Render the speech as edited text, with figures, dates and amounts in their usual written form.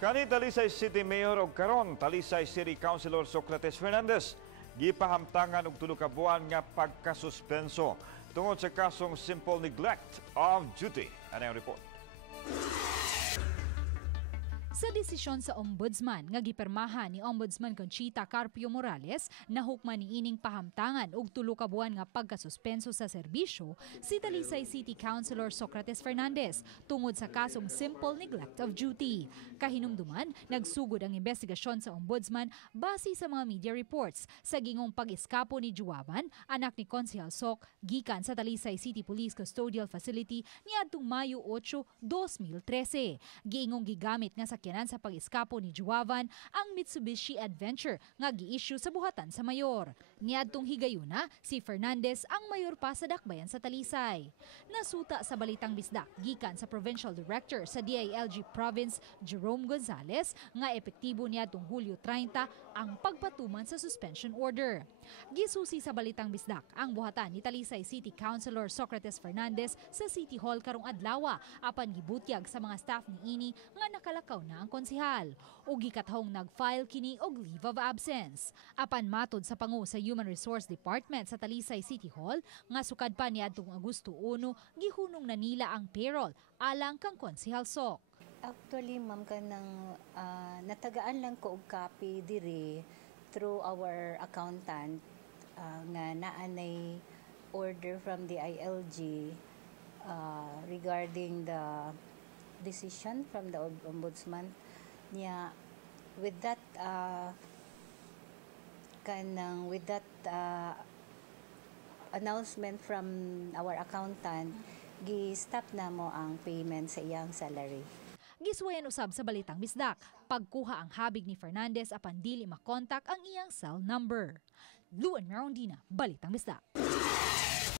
Kanhi Talisay City Mayor og karon Talisay City Councilor Socrates Fernandez gipahamtangan og 3 ka buwan nga pagkasuspenso tungod sa kasong simple neglect of duty. Ano ang report? Sa desisyon sa Ombudsman nga gipermahan ni Ombudsman Conchita Carpio Morales, nahukman niining pahamtangan og 3 ka buwan nga pagkasuspenso sa serbisyo si Talisay City Councilor Socrates Fernandez tungod sa kasong simple neglect of duty. Kahinumduman, nagsugod ang investigasyon sa Ombudsman base sa mga media reports sa gingong pag-eskapo ni Juaban, anak ni Konsehal Soc, gikan sa Talisay City Police Custodial Facility niadtong Mayo 8, 2013. Giingong gigamit nga sakyanan sa pag-eskapo ni Juaban ang Mitsubishi Adventure nga gi-issue sa buhatan sa mayor. Niadtong higayuna, si Fernandez ang mayor pa sa Dakbayan sa Talisay. Nasuta sa Balitang Bisdak gikan sa Provincial Director sa DILG Province Jerome Gonzales nga epektibo niadtong Hulyo 30 ang pagpatuman sa suspension order. Gisusi sa Balitang Bisdak ang buhatan ni Talisay City Councilor Socrates Fernandez sa City Hall karong adlaw apan gibutyag sa mga staff niini nga nakalakaw na ang konsehal o gikatahong nag-file kini og leave of absence. Apan matod sa pangu sa Human Resource Department sa Talisay City Hall nga sukad pa niadtong Agosto 1 gihunong na nila ang payroll alang kang Konsehal Soc. Actually, ma'am, kanang natagaan lang ko og copy diri through our accountant nga naanay order from the ILG regarding the decision from the Ombudsman niya with that announcement from our accountant gi-stop na mo ang payment sa iyang salary. Giswayan usab sa Balitang Bisdak, pagkuha ang habig ni Fernandez apan dili makontak ang iyang cell number. Luan Marondina, Balitang Bisdak.